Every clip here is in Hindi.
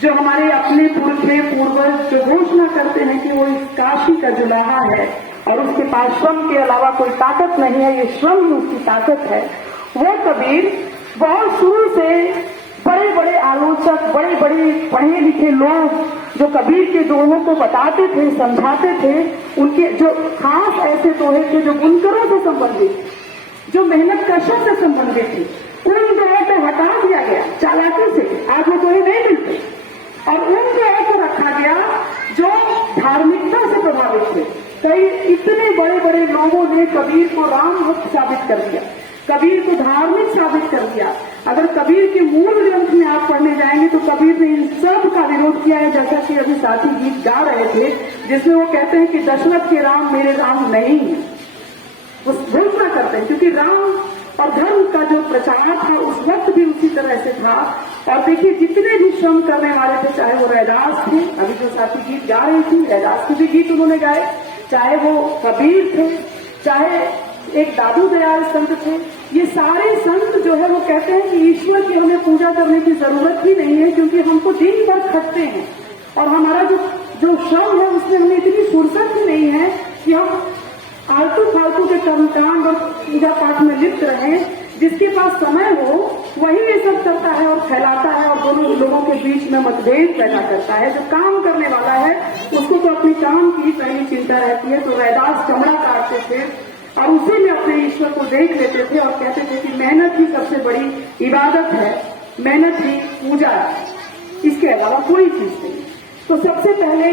जो हमारे अपने पुरखे पूर्वज जो घोषणा करते हैं कि वो इस काशी का जुलाहा है और उसके पास श्रम के अलावा कोई ताकत नहीं है, ये श्रम ही उसकी ताकत है। वो कबीर बहुत शुरू से बड़े बड़े आलोचक, बड़े बड़े पढ़े लिखे लोग जो कबीर के दोहों को बताते थे, समझाते थे, उनके जो खास ऐसे दोहे थे जो बुनकरों से संबंधित, जो मेहनत कशों से संबंधित थे, उन दोहों को हटा दिया गया चालाकी से। आज वो दोहे नहीं मिलते और उन दोहों को रखा गया जो धार्मिकता से प्रभावित थे। कई इतने बड़े बड़े लोगों ने कबीर को राम भक्त साबित कर दिया, कबीर को धार्मिक साबित कर दिया। अगर कबीर के मूल ग्रंथ में आप पढ़ने जाएंगे तो कबीर ने इन सब का विरोध किया है, जैसा कि अभी साथी गीत गा रहे थे जिसमें वो कहते हैं कि दशरथ के राम मेरे राम नहीं है। वो घोषणा करते हैं क्योंकि राम और धर्म का जो प्रचार था उस वक्त भी उसी तरह से था। और देखिए जितने भी श्रम करने वाले थे, चाहे वो रैदास थे, अभी जो साथी गीत गा रही थी रैदास के भी गीत उन्होंने गाए, चाहे वो कबीर थे, चाहे एक दादू दयाल संत थे, ये सारे संत जो है वो कहते हैं कि ईश्वर की हमें पूजा करने की जरूरत ही नहीं है, क्योंकि हमको दिन भर खटते हैं और हमारा जो श्रम है उसमें हमें इतनी फुर्सत ही नहीं है कि हम आलतू फालतू के कर्मकांड और पूजा पाठ में लिप्त रहें। जिसके पास समय हो वही ये सब करता है और फैलाता है और दोनों लोगों के बीच में मतभेद पैदा करता है। जो काम करने वाला है उसको तो अपने काम की पहली चिंता रहती है। तो रैदास चमड़ा काटते थे और उसी में अपने ईश्वर को देख लेते थे और कहते थे कि मेहनत ही सबसे बड़ी इबादत है, मेहनत ही पूजा है, इसके अलावा कोई चीज नहीं। तो सबसे पहले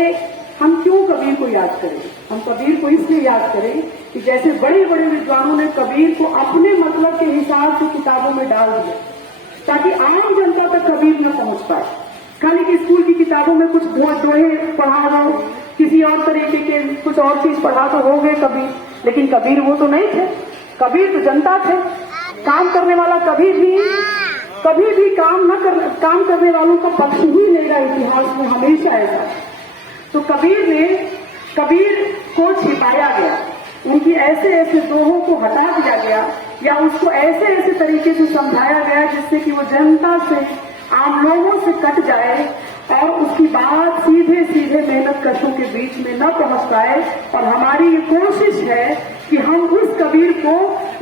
हम क्यों कबीर को याद करें? हम कबीर को इसलिए याद करें कि जैसे बड़े बड़े विद्वानों ने कबीर को अपने मतलब के हिसाब से किताबों में डाल दिया ताकि आम जनता तक कबीर न पहुंच पाए। खाली कि स्कूल की किताबों में कुछ दोहे पढ़ा दो, किसी और तरीके के कुछ और चीज पढ़ा तो हो गए कबीर, लेकिन कबीर वो तो नहीं थे। कबीर तो जनता थे। काम करने वाला कभी भी काम करने वालों का पक्ष ही नहीं रहा इतिहास में, हमेशा ऐसा। तो कबीर को छिपाया गया, उनकी ऐसे ऐसे दोहों को हटा दिया गया या उसको ऐसे ऐसे तरीके से समझाया गया जिससे कि वो जनता से, आम लोगों से कट जाए और उसकी बात सीधे सीधे मेहनत कशों के बीच में न पहुंच पाए। और हमारी ये कोशिश है कि हम उस कबीर को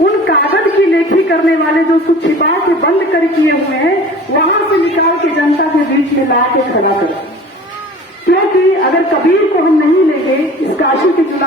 उन कागज की लेखी करने वाले जो उसको छिपा के बंद कर किए हुए हैं वहां से निकाल के जनता के बीच में ला के खड़ा करें। क्योंकि अगर कबीर को हम नहीं लेंगे इस काशी के